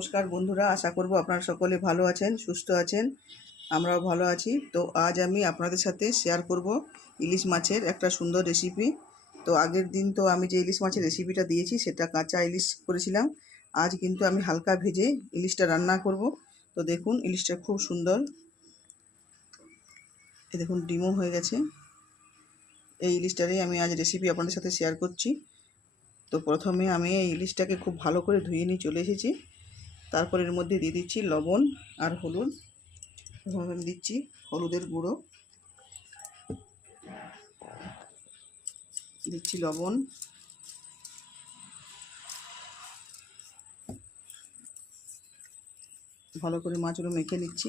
নমস্কার বন্ধুরা, আশা করব আপনারা সকলে ভালো আছেন, সুস্থ আছেন। আমরাও ভালো আছি। তো আজ আমি আপনাদের সাথে শেয়ার করব ইলিশ মাছের একটা সুন্দর রেসিপি। তো আগের দিন তো আমি যে ইলিশ মাছের রেসিপিটা দিয়েছি সেটা কাঁচা ইলিশ করেছিলাম। আজ কিন্তু আমি হালকা ভেজে ইলিশটা রান্না করব। তো দেখুন ইলিশটা খুব সুন্দর, এই দেখুন ডিমও হয়ে গেছে। এই ইলিশটারই আমি আজ রেসিপি আপনাদের সাথে শেয়ার করছি। তো প্রথমে আমি এই ইলিশটাকে খুব ভালো করে ধুয়ে নিয়ে চলে এসেছি। তারপর এর মধ্যে দিয়ে দিচ্ছি লবণ আর হলুদ। প্রথমে আমি দিচ্ছি হলুদের গুঁড়ো, দিচ্ছি লবণ, ভালো করে মাছগুলো মেখে নিচ্ছি।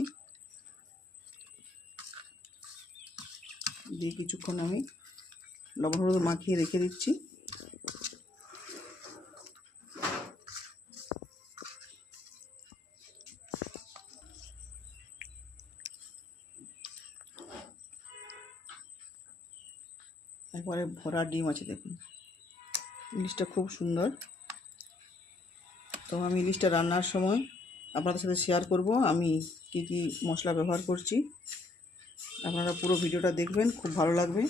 দিয়ে কিছুক্ষণ আমি লবণ হলুদ মাখিয়ে রেখে দিচ্ছি। একবারে ভরা ডিম আছে, দেখুন ইলিশটা খুব সুন্দর। তো আমি ইলিশটা রান্নার সময় আপনাদের সাথে শেয়ার করব আমি কি কি মশলা ব্যবহার করছি। আপনারা পুরো ভিডিওটা দেখবেন, খুব ভালো লাগবে।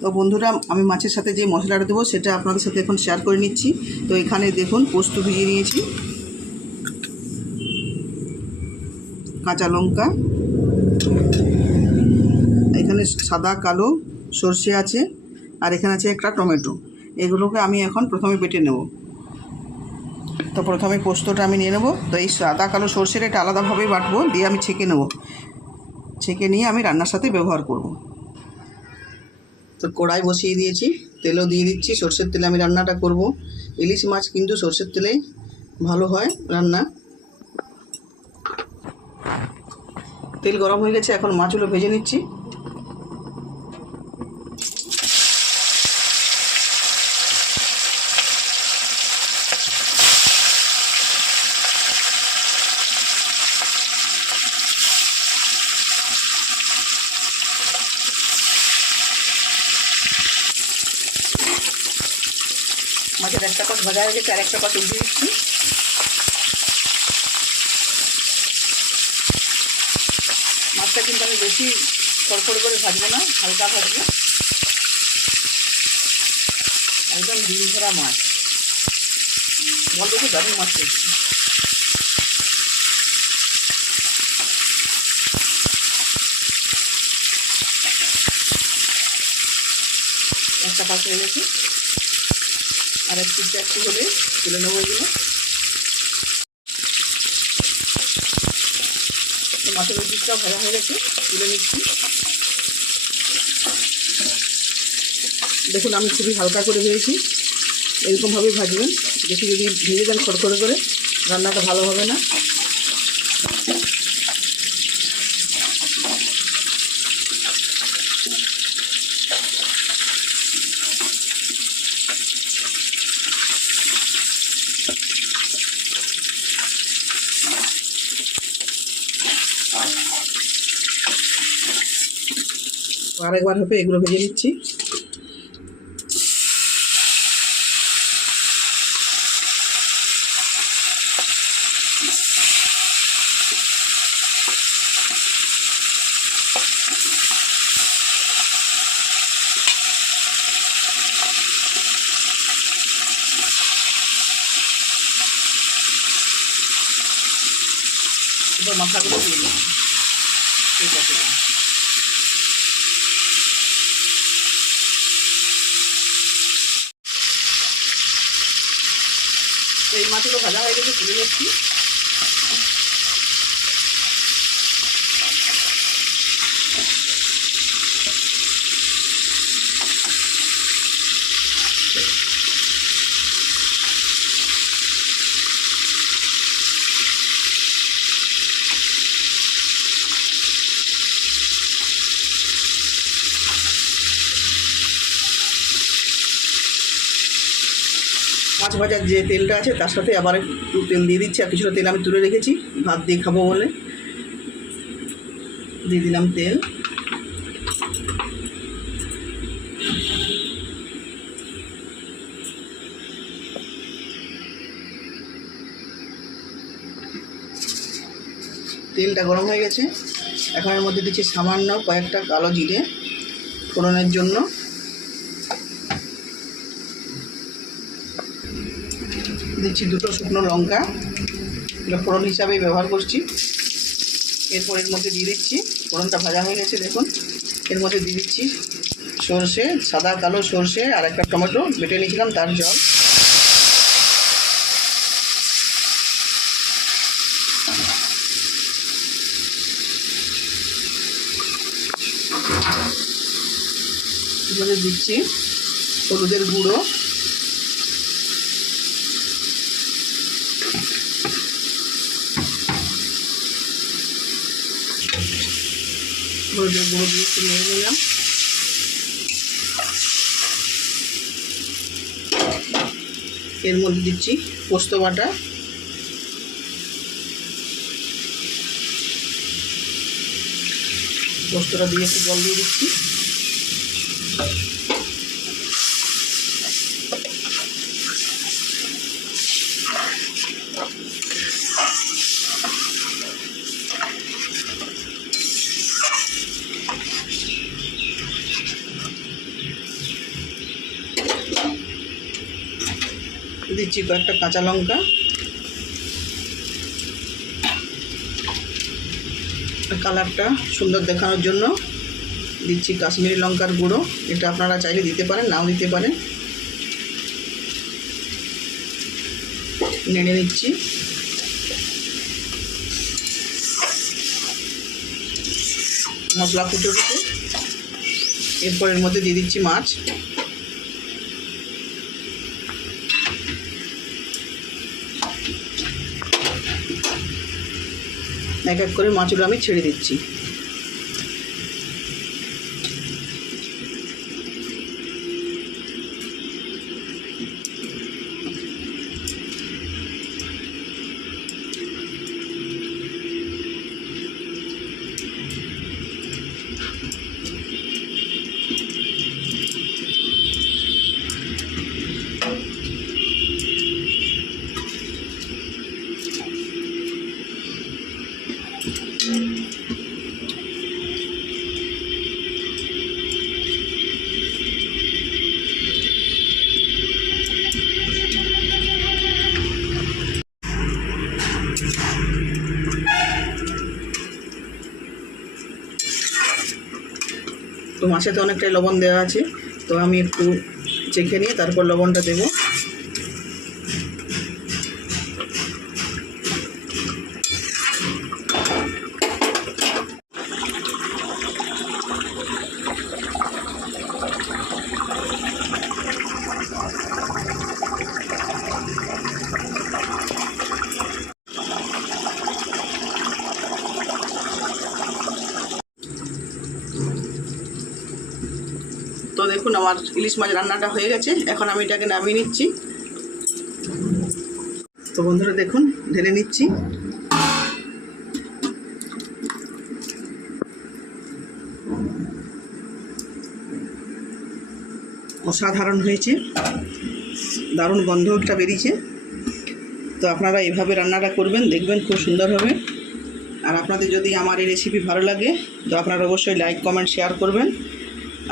তো বন্ধুরা, আমি মাছের সাথে যে মশলাটা দেবো সেটা আপনাদের সাথে এখন শেয়ার করে নিচ্ছি। তো এখানে দেখুন পোস্ত ভিজিয়ে নিয়েছি, কাঁচা লঙ্কা, এখানে সাদা কালো সর্ষে আছে, আর এখানে আছে একটা টমেটো। এগুলোকে আমি এখন প্রথমে বেটে নেব। তো প্রথমে পোস্তটা আমি নিয়ে নেব। তো এই সাদা কালো সর্ষের এটা আলাদাভাবেই বাটবো, দিয়ে আমি ছেঁকে নেব। ছেঁকে নিয়ে আমি রান্নার সাথে ব্যবহার করব। তো কড়াই বসিয়ে দিয়েছি, তেলও দিয়ে দিচ্ছি। সর্ষের তেলে আমি রান্নাটা করব। ইলিশ মাছ কিন্তু সর্ষের তেলে ভালো হয় রান্না। তেল গরম হয়ে গেছে, এখন মাছগুলো ভেজে নিচ্ছি। মাছের একটা পাশ ভাজা হয়ে গেছে, আর একটা পাশ উল্টে দিচ্ছি। মাছটা কিন্তু আমি বেশি কড়কড় করে ভাজবো না, হালকা ভাজবো। একদম ডিম ভরা মাছ, বলবো কি দারুণ মাছ করছি। একটা পাশ হয়ে গেছে, আর একটু হলে তুলে নেবো এগুলো। মাছের ওই পিসটা ভাজা হয়ে গেছে, তুলে নিচ্ছি। দেখুন আমি খুবই হালকা করে ভেজেছি, এরকমভাবেই ভাজবেন। বেশি যদি ভেজে দেন খড়খড়ে করে রান্নাটা ভালো হবে না। আরেকবার হবে এগুলো ভেজে নিচ্ছি। এবার মাথাগুলো দিয়ে দিচ্ছি। ঠিক আছে, এই মাছগুলো ভাজা হয়ে গেছে, তুলে নিচ্ছি। মাছ ভাজার যে তেলটা আছে তার সাথে আবার একটু তেল দিয়ে দিচ্ছি, আর কিছুটা তেল আমি তুলে রেখেছি ভাত দিয়ে খাবো বলে। দিয়ে দিলাম তেল। তেলটা গরম হয়ে গেছে। এখন এর মধ্যে দিচ্ছি সামান্য কয়েকটা কালো জিরে ফোড়নের জন্য। দিচ্ছি দুটো শুকনো লঙ্কা, এটা ফোড়ন হিসাবেই ব্যবহার করছি। এরপর এর মধ্যে দিয়ে দিচ্ছি, ফোড়নটা ভাজা হয়ে গেছে দেখুন, এর মধ্যে দিয়ে দিচ্ছি সর্ষে, সাদা কালো সর্ষে আর একটা টমেটো বেটে নিয়েছিলাম তার জল। এবারে দিচ্ছি হলুদের গুঁড়ো, হলুদের গুঁড়ো দিয়ে একটু নেড়ে নিলাম। এর মধ্যে দিচ্ছি পোস্ত বাটা, পোস্তটা দিয়ে একটু জল দিয়ে দিচ্ছি। দিচ্ছি কয়েকটা কাঁচা লঙ্কা, কালারটা সুন্দর দেখানোর জন্য দিচ্ছি কাশ্মীরি লঙ্কার গুঁড়ো, এটা আপনারা চাইলে দিতে পারেন, নাও দিতে পারেন। নেড়ে নিচ্ছি। মশলা ফুটে উঠেছে, এরপর এর মধ্যে দিয়ে দিচ্ছি মাছ। এক এক করে মাছগুলো আমি ছেড়ে দিচ্ছি। তো মাছেতে অনেকটাই লবণ দেওয়া আছে, তো আমি একটু চেখে নিয়ে তারপর লবণটা দেব। তো দেখুন আমার ইলিশ মাছ রান্নাটা হয়ে গেছে, এখন আমি এটাকে নামিয়ে নিচ্ছি। তো বন্ধুরা দেখুন ঢেলে নিচ্ছি। অসাধারণ হয়েছে, দারুণ গন্ধ একটা বেরিয়েছে। তো আপনারা এইভাবে রান্নাটা করবেন, দেখবেন খুব সুন্দর হবে। আর আপনাদের যদি আমার এই রেসিপি ভালো লাগে তো আপনারা অবশ্যই লাইক কমেন্ট শেয়ার করবেন।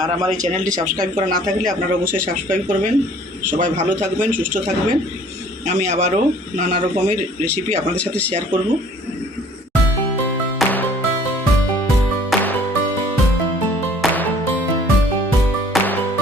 আর আমার এই চ্যানেলটি সাবস্ক্রাইব করা না থাকলে আপনারা অবশ্যই সাবস্ক্রাইব করবেন। সবাই ভালো থাকবেন, সুস্থ থাকবেন। আমি আবারও নানা রকমের রেসিপি আপনাদের সাথে শেয়ার করব।